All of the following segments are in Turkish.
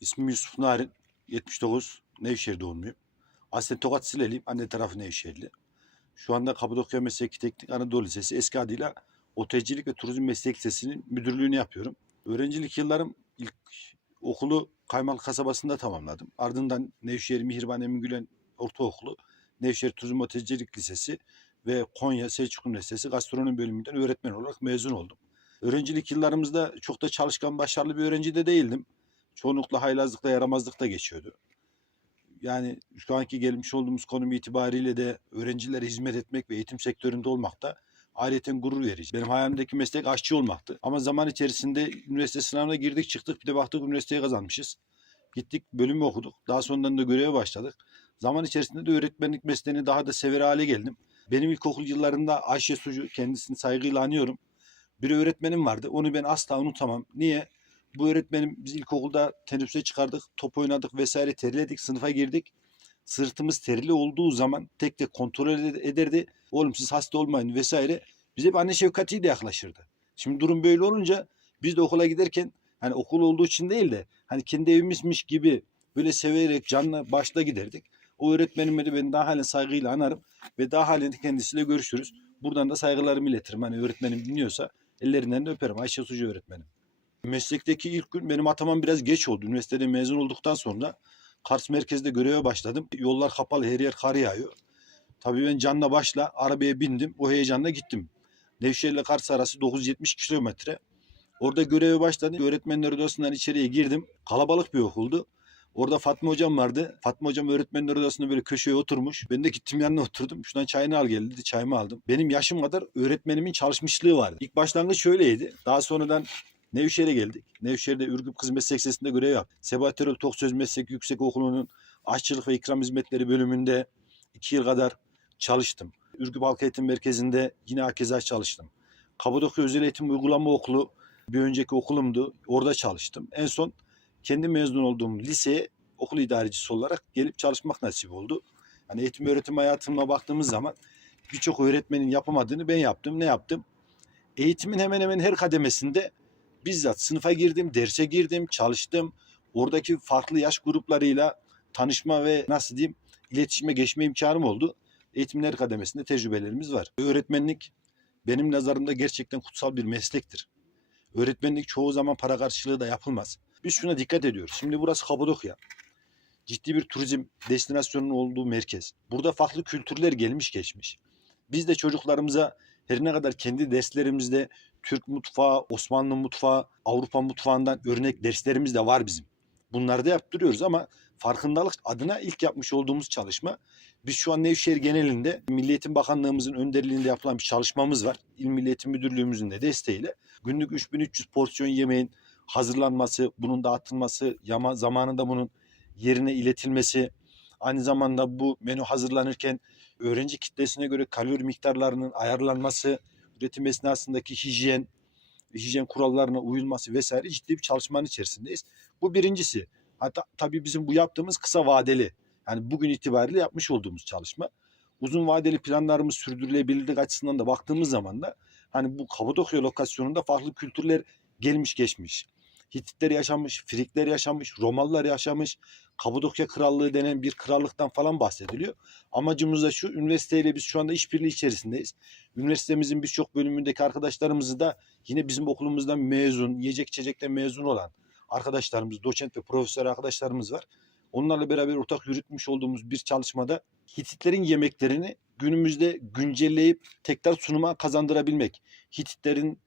İsmim Yusuf Narin. 79. Nevşehir doğumluyum. Aslen Tokat Sileliyim. Anne tarafı Nevşehirli. Şu anda Kapadokya Mesleki Teknik Anadolu Lisesi eski adıyla Otelcilik ve Turizm Meslek Lisesi'nin müdürlüğünü yapıyorum. Öğrencilik yıllarım ilk okulu Kaymaklı kasabasında tamamladım. Ardından Nevşehir Mihriban Emin Gülen Ortaokulu, Nevşehir Turizm Otelcilik Lisesi ve Konya Selçuklu Üniversitesi Gastronomi bölümünden öğretmen olarak mezun oldum. Öğrencilik yıllarımızda çok da çalışkan, başarılı bir öğrenci de değildim. Çoğunlukla haylazlıkla, yaramazlıkla geçiyordu. Yani şu anki gelmiş olduğumuz konum itibariyle de öğrencilere hizmet etmek ve eğitim sektöründe olmak da ayrıca gurur verici. Benim hayalimdeki meslek aşçı olmaktı. Ama zaman içerisinde üniversite sınavına girdik çıktık bir de baktık üniversiteyi kazanmışız. Gittik bölümü okuduk. Daha sonradan da göreve başladık. Zaman içerisinde de öğretmenlik mesleğini daha da sever hale geldim. Benim ilkokul yıllarında Ayşe Sucu kendisini saygıyla anıyorum. Bir öğretmenim vardı. Onu ben asla unutamam. Niye? Bu öğretmenim biz ilkokulda teneffüse çıkardık, top oynadık vesaire terledik, sınıfa girdik. Sırtımız terli olduğu zaman tek tek kontrol ed- ederdi. Oğlum siz hasta olmayın vesaire. Bize bir anne şefkatiyle yaklaşırdı. Şimdi durum böyle olunca biz de okula giderken hani okul olduğu için değil de hani kendi evimizmiş gibi böyle severek canla başla giderdik. O öğretmenime de ben daha halen saygıyla anarım ve daha halen kendisiyle görüşürüz. Buradan da saygılarımı iletirim. Hani öğretmenim dinliyorsa ellerinden de öperim. Ayşe Sucu öğretmenim. Meslekteki ilk gün benim atamam biraz geç oldu. Üniversitede mezun olduktan sonra Kars merkezde göreve başladım. Yollar kapalı, her yer kar yağıyor. Tabii ben canla başla arabaya bindim. O heyecanla gittim. Nevşehir ile Kars arası 970 kilometre. Orada göreve başladım. Öğretmenler odasından içeriye girdim. Kalabalık bir okuldu. Orada Fatma hocam vardı. Fatma hocam öğretmenler odasında böyle köşeye oturmuş. Ben de gittim yanına oturdum. Şuradan çayını al gel dedi. Çayımı aldım. Benim yaşım kadar öğretmenimin çalışmışlığı vardı. İlk başlangıç şöyleydi. Daha sonradan Nevşehir'e geldik. Nevşehir'de Ürgüp Kız Meslek Lisesi'nde görev yaptım. Sebahat Erol Toksöz Meslek Yüksek Okulu'nun aşçılık ve ikram hizmetleri bölümünde iki yıl kadar çalıştım. Ürgüp Halk Eğitim Merkezi'nde yine hakeza çalıştım. Kapadokya Özel Eğitim Uygulama Okulu bir önceki okulumdu. Orada çalıştım. En son kendi mezun olduğum liseye okul idarecisi olarak gelip çalışmak nasip oldu. Yani eğitim öğretim hayatıma baktığımız zaman birçok öğretmenin yapamadığını ben yaptım. Ne yaptım? Eğitimin hemen hemen her kademesinde bizzat sınıfa girdim, derse girdim, çalıştım. Oradaki farklı yaş gruplarıyla tanışma ve nasıl diyeyim iletişime geçme imkanım oldu. Eğitimin her kademesinde tecrübelerimiz var. Öğretmenlik benim nazarımda gerçekten kutsal bir meslektir. Öğretmenlik çoğu zaman para karşılığı da yapılmaz. Biz şuna dikkat ediyoruz. Şimdi burası Kapadokya. Ciddi bir turizm destinasyonunun olduğu merkez. Burada farklı kültürler gelmiş geçmiş. Biz de çocuklarımıza her ne kadar kendi derslerimizde Türk mutfağı, Osmanlı mutfağı, Avrupa mutfağından örnek derslerimiz de var bizim. Bunları da yaptırıyoruz ama farkındalık adına ilk yapmış olduğumuz çalışma. Biz şu an Nevşehir genelinde Milli Eğitim Bakanlığımızın önderliğinde yapılan bir çalışmamız var. İl Milli Eğitim Müdürlüğümüzün de desteğiyle. Günlük 3300 porsiyon yemeğin hazırlanması, bunun dağıtılması, yama zamanında bunun yerine iletilmesi, aynı zamanda bu menü hazırlanırken öğrenci kitlesine göre kalori miktarlarının ayarlanması, üretim esnasındaki hijyen, hijyen kurallarına uyulması vesaire ciddi bir çalışmanın içerisindeyiz. Bu birincisi. Hatta tabii bizim bu yaptığımız kısa vadeli. Yani bugün itibariyle yapmış olduğumuz çalışma. Uzun vadeli planlarımız sürdürülebilirlik açısından da baktığımız zaman da hani bu Kapadokya lokasyonunda farklı kültürler gelmiş geçmiş. Hititler yaşamış, Frikler yaşamış, Romalılar yaşamış. Kapadokya Krallığı denen bir krallıktan falan bahsediliyor. Amacımız da şu, üniversiteyle biz şu anda işbirliği içerisindeyiz. Üniversitemizin birçok bölümündeki arkadaşlarımızı da yine bizim okulumuzdan mezun, yiyecek içecekten mezun olan arkadaşlarımız, doçent ve profesör arkadaşlarımız var. Onlarla beraber ortak yürütmüş olduğumuz bir çalışmada Hititlerin yemeklerini günümüzde güncelleyip tekrar sunuma kazandırabilmek. Hititlerin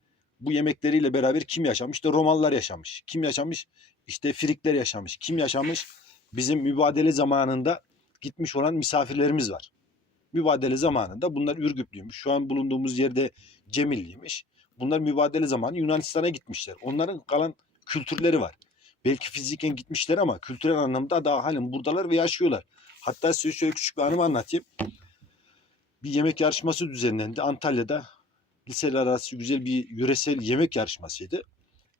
bu yemekleriyle beraber kim yaşamış? İşte Romalılar yaşamış. Kim yaşamış? İşte Frikler yaşamış. Kim yaşamış? Bizim mübadele zamanında gitmiş olan misafirlerimiz var. Mübadele zamanında bunlar Ürgüplüymüş. Şu an bulunduğumuz yerde Cemilliymiş. Bunlar mübadele zamanı Yunanistan'a gitmişler. Onların kalan kültürleri var. Belki fiziken gitmişler ama kültürel anlamda daha halen buradalar ve yaşıyorlar. Hatta size şöyle küçük bir anımı anlatayım. Bir yemek yarışması düzenlendi Antalya'da. Liseler arası güzel bir yöresel yemek yarışmasıydı.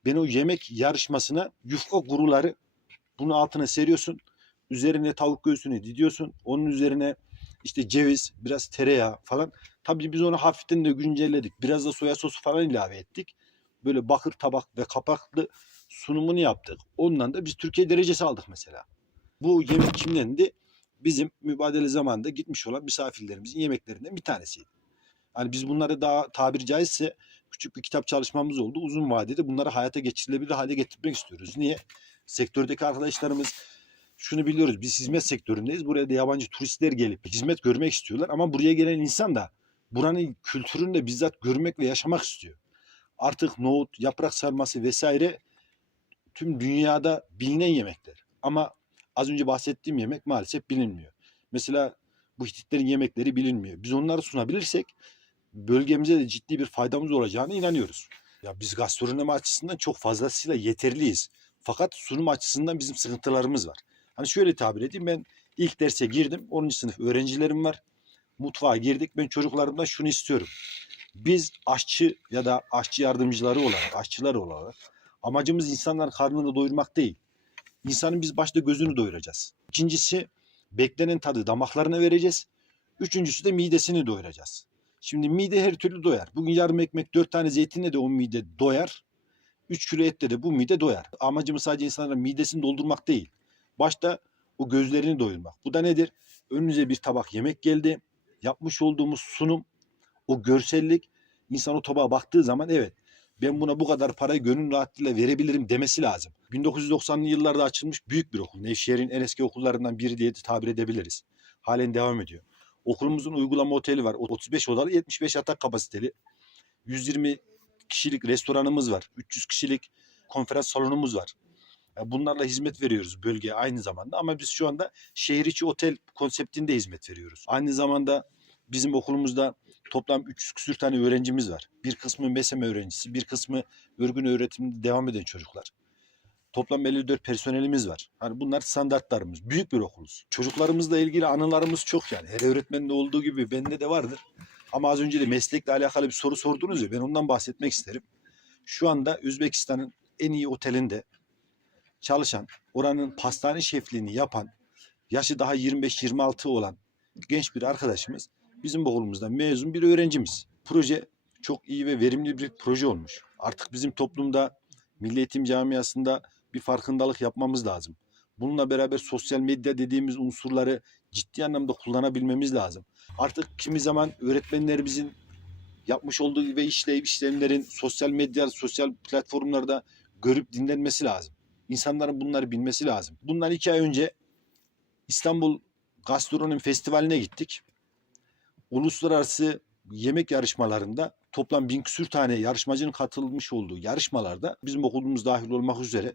Ben o yemek yarışmasına yufka guruları bunu altına seriyorsun. Üzerine tavuk göğsünü didiyorsun. Onun üzerine işte ceviz, biraz tereyağı falan. Tabii biz onu hafiften de güncelledik. Biraz da soya sosu falan ilave ettik. Böyle bakır tabak ve kapaklı sunumunu yaptık. Ondan da biz Türkiye derecesi aldık mesela. Bu yemek kimlendi? Bizim mübadele zamanında gitmiş olan misafirlerimizin yemeklerinden bir tanesiydi. Yani biz bunları daha tabiri caizse küçük bir kitap çalışmamız oldu. Uzun vadede bunları hayata geçirilebilir hale getirmek istiyoruz. Niye? Sektördeki arkadaşlarımız şunu biliyoruz. Biz hizmet sektöründeyiz. Buraya da yabancı turistler gelip hizmet görmek istiyorlar. Ama buraya gelen insan da buranın kültürünü de bizzat görmek ve yaşamak istiyor. Artık nohut, yaprak sarması vesaire tüm dünyada bilinen yemekler. Ama az önce bahsettiğim yemek maalesef bilinmiyor. Mesela bu Hititlerin yemekleri bilinmiyor. Biz onları sunabilirsek bölgemize de ciddi bir faydamız olacağına inanıyoruz. Ya biz gastronomi açısından çok fazlasıyla yeterliyiz. Fakat sunum açısından bizim sıkıntılarımız var. Hani şöyle tabir edeyim ben ilk derse girdim. 10. sınıf öğrencilerim var. Mutfağa girdik. Ben çocuklarımdan şunu istiyorum. Biz aşçı ya da aşçı yardımcıları olarak, aşçılar olarak amacımız insanların karnını doyurmak değil. İnsanın biz başta gözünü doyuracağız. İkincisi beklenen tadı damaklarına vereceğiz. Üçüncüsü de midesini doyuracağız. Şimdi mide her türlü doyar. Bugün yarım ekmek dört tane zeytinle de o mide doyar. Üç kilo etle de bu mide doyar. Amacımız sadece insanların midesini doldurmak değil. Başta o gözlerini doyurmak. Bu da nedir? Önünüze bir tabak yemek geldi. Yapmış olduğumuz sunum, o görsellik insan o tabağa baktığı zaman evet ben buna bu kadar parayı gönül rahatlığıyla verebilirim demesi lazım. 1990'lı yıllarda açılmış büyük bir okul. Nevşehir'in en eski okullarından biri diye tabir edebiliriz. Halen devam ediyor. Okulumuzun uygulama oteli var. 35 odalı 75 yatak kapasiteli. 120 kişilik restoranımız var. 300 kişilik konferans salonumuz var. Bunlarla hizmet veriyoruz bölgeye aynı zamanda ama biz şu anda şehir içi otel konseptinde hizmet veriyoruz. Aynı zamanda bizim okulumuzda toplam 300 küsür tane öğrencimiz var. Bir kısmı MESEM öğrencisi, bir kısmı örgün öğretimde devam eden çocuklar. Toplam 54 personelimiz var. Hani bunlar standartlarımız. Büyük bir okuluz. Çocuklarımızla ilgili anılarımız çok yani. Her öğretmende olduğu gibi bende de vardır. Ama az önce de meslekle alakalı bir soru sordunuz ya ben ondan bahsetmek isterim. Şu anda Özbekistan'ın en iyi otelinde çalışan, oranın pastane şefliğini yapan, yaşı daha 25-26 olan genç bir arkadaşımız bizim okulumuzdan mezun bir öğrencimiz. Proje çok iyi ve verimli bir proje olmuş. Artık bizim toplumda, milli eğitim camiasında bir farkındalık yapmamız lazım. Bununla beraber sosyal medya dediğimiz unsurları ciddi anlamda kullanabilmemiz lazım. Artık kimi zaman öğretmenlerimizin yapmış olduğu ve işleyip işlemlerin sosyal medya, sosyal platformlarda görüp dinlenmesi lazım. İnsanların bunları bilmesi lazım. Bundan iki ay önce İstanbul Gastronomi Festivali'ne gittik. Uluslararası yemek yarışmalarında toplam bin küsür tane yarışmacının katılmış olduğu yarışmalarda bizim okulumuz dahil olmak üzere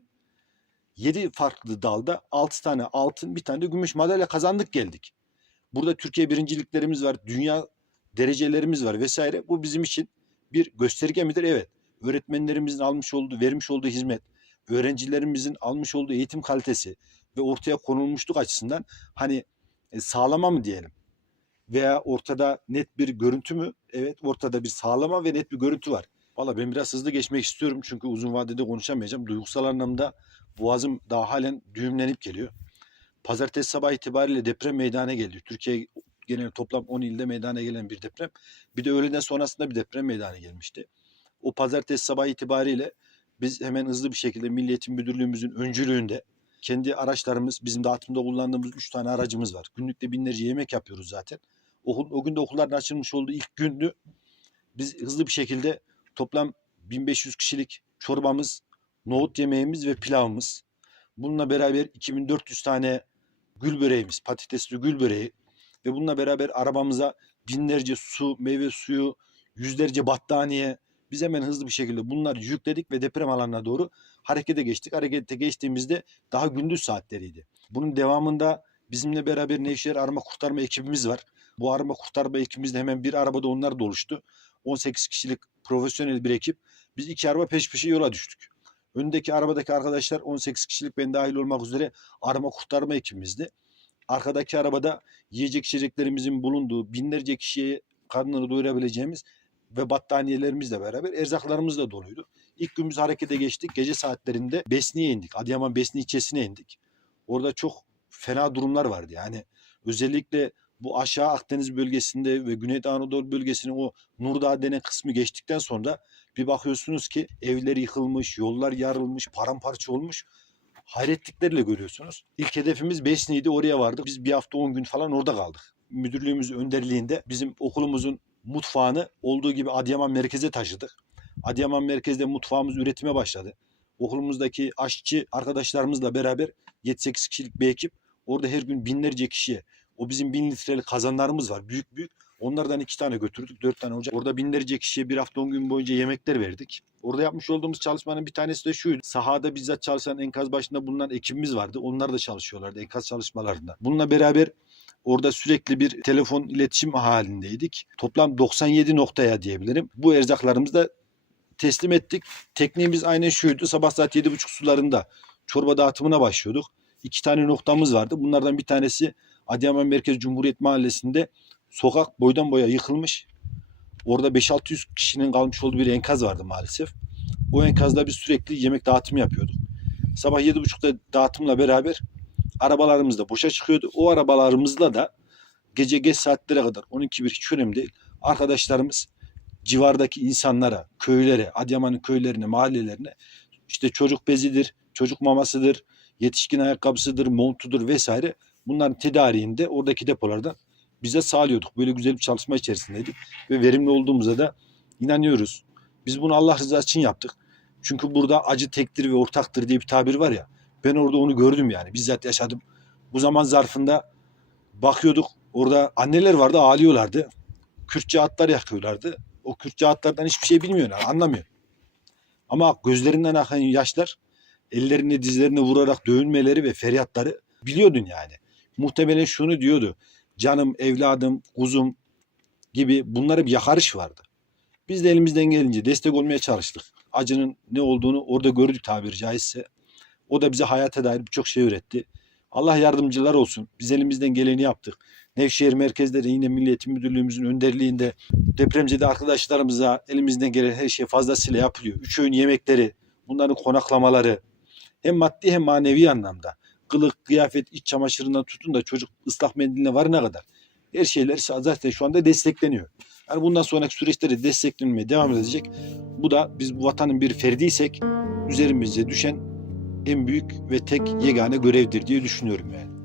7 farklı dalda 6 tane altın bir tane de gümüş madalya kazandık geldik. Burada Türkiye birinciliklerimiz var, dünya derecelerimiz var vesaire. Bu bizim için bir gösterge midir? Evet. Öğretmenlerimizin almış olduğu, vermiş olduğu hizmet, öğrencilerimizin almış olduğu eğitim kalitesi ve ortaya konulmuşluk açısından hani e, sağlama mı diyelim? Veya ortada net bir görüntü mü? Evet ortada bir sağlama ve net bir görüntü var. Valla ben biraz hızlı geçmek istiyorum çünkü uzun vadede konuşamayacağım. Duygusal anlamda boğazım daha halen düğümlenip geliyor. Pazartesi sabah itibariyle deprem meydana geldi. Türkiye genel toplam 10 ilde meydana gelen bir deprem. Bir de öğleden sonrasında bir deprem meydana gelmişti. O pazartesi sabah itibariyle biz hemen hızlı bir şekilde Milli Eğitim Müdürlüğümüzün öncülüğünde kendi araçlarımız, bizim dağıtımda kullandığımız 3 tane aracımız var. Günlükte binlerce yemek yapıyoruz zaten. O, o gün de okulların açılmış olduğu ilk gündü. Biz hızlı bir şekilde toplam 1500 kişilik çorbamız, nohut yemeğimiz ve pilavımız. Bununla beraber 2400 tane gül böreğimiz, patatesli gül böreği ve bununla beraber arabamıza binlerce su, meyve suyu, yüzlerce battaniye biz hemen hızlı bir şekilde bunları yükledik ve deprem alanına doğru harekete geçtik. Harekete geçtiğimizde daha gündüz saatleriydi. Bunun devamında bizimle beraber Nevşehir Arama Kurtarma ekibimiz var. Bu arama kurtarma ekibimizde hemen bir arabada onlar da oluştu. 18 kişilik profesyonel bir ekip. Biz iki araba peş peşe yola düştük. Öndeki arabadaki arkadaşlar 18 kişilik ben dahil olmak üzere arama kurtarma ekibimizdi. Arkadaki arabada yiyecek içeceklerimizin bulunduğu binlerce kişiye karnını doyurabileceğimiz ve battaniyelerimizle beraber erzaklarımız da doluydu. İlk gün biz harekete geçtik. Gece saatlerinde Besni'ye indik. Adıyaman Besni ilçesine indik. Orada çok fena durumlar vardı. Yani özellikle bu aşağı Akdeniz bölgesinde ve Güneydoğu Anadolu bölgesinin o Nurdağ denen kısmı geçtikten sonra bir bakıyorsunuz ki evler yıkılmış, yollar yarılmış, paramparça olmuş. Hayretliklerle görüyorsunuz. İlk hedefimiz Besni'ydi oraya vardık. Biz bir hafta 10 gün falan orada kaldık. Müdürlüğümüz önderliğinde bizim okulumuzun mutfağını olduğu gibi Adıyaman merkeze taşıdık. Adıyaman merkezde mutfağımız üretime başladı. Okulumuzdaki aşçı arkadaşlarımızla beraber 7-8 kişilik bir ekip orada her gün binlerce kişiye o bizim bin litrelik kazanlarımız var büyük büyük. Onlardan iki tane götürdük, dört tane ocak. Orada binlerce kişiye bir hafta on gün boyunca yemekler verdik. Orada yapmış olduğumuz çalışmanın bir tanesi de şuydu. Sahada bizzat çalışan enkaz başında bulunan ekibimiz vardı. Onlar da çalışıyorlardı enkaz çalışmalarında. Bununla beraber orada sürekli bir telefon iletişim halindeydik. Toplam 97 noktaya diyebilirim. Bu erzaklarımızı da teslim ettik. Tekniğimiz aynen şuydu. Sabah saat 7.30 sularında çorba dağıtımına başlıyorduk. İki tane noktamız vardı. Bunlardan bir tanesi Adıyaman Merkez Cumhuriyet Mahallesi'nde sokak boydan boya yıkılmış. Orada 5-600 kişinin kalmış olduğu bir enkaz vardı maalesef. O enkazda biz sürekli yemek dağıtımı yapıyorduk. Sabah 7.30'da dağıtımla beraber arabalarımız da boşa çıkıyordu. O arabalarımızla da gece geç saatlere kadar 12-1 hiç önemli değil. Arkadaşlarımız civardaki insanlara, köylere, Adıyaman'ın köylerine, mahallelerine işte çocuk bezidir, çocuk mamasıdır, yetişkin ayakkabısıdır, montudur vesaire bunların tedariğinde oradaki depolardan bize sağlıyorduk. Böyle güzel bir çalışma içerisindeydik ve verimli olduğumuza da inanıyoruz. Biz bunu Allah rızası için yaptık. Çünkü burada acı tektir ve ortaktır diye bir tabir var ya. Ben orada onu gördüm yani. Bizzat yaşadım. Bu zaman zarfında bakıyorduk. Orada anneler vardı ağlıyorlardı. Kürtçe atlar yakıyorlardı. O Kürtçe atlardan hiçbir şey bilmiyorlar. Anlamıyor. Ama gözlerinden akan yaşlar ellerini dizlerine vurarak dövünmeleri ve feryatları biliyordun yani. Muhtemelen şunu diyordu. Canım, evladım, kuzum gibi bunlara bir yakarış vardı. Biz de elimizden gelince destek olmaya çalıştık. Acının ne olduğunu orada gördük tabiri caizse. O da bize hayata dair birçok şey öğretti. Allah yardımcılar olsun. Biz elimizden geleni yaptık. Nevşehir merkezde de yine Milli Eğitim Müdürlüğümüzün önderliğinde depremzede arkadaşlarımıza elimizden gelen her şey fazlasıyla yapılıyor. Üç öğün yemekleri, bunların konaklamaları hem maddi hem manevi anlamda. Kılık, kıyafet, iç çamaşırından tutun da çocuk ıslak mendiline varına kadar. Her şeyler zaten şu anda destekleniyor. Yani bundan sonraki süreçte de desteklenmeye devam edecek. Bu da biz bu vatanın bir ferdiysek üzerimize düşen en büyük ve tek yegane görevdir diye düşünüyorum yani.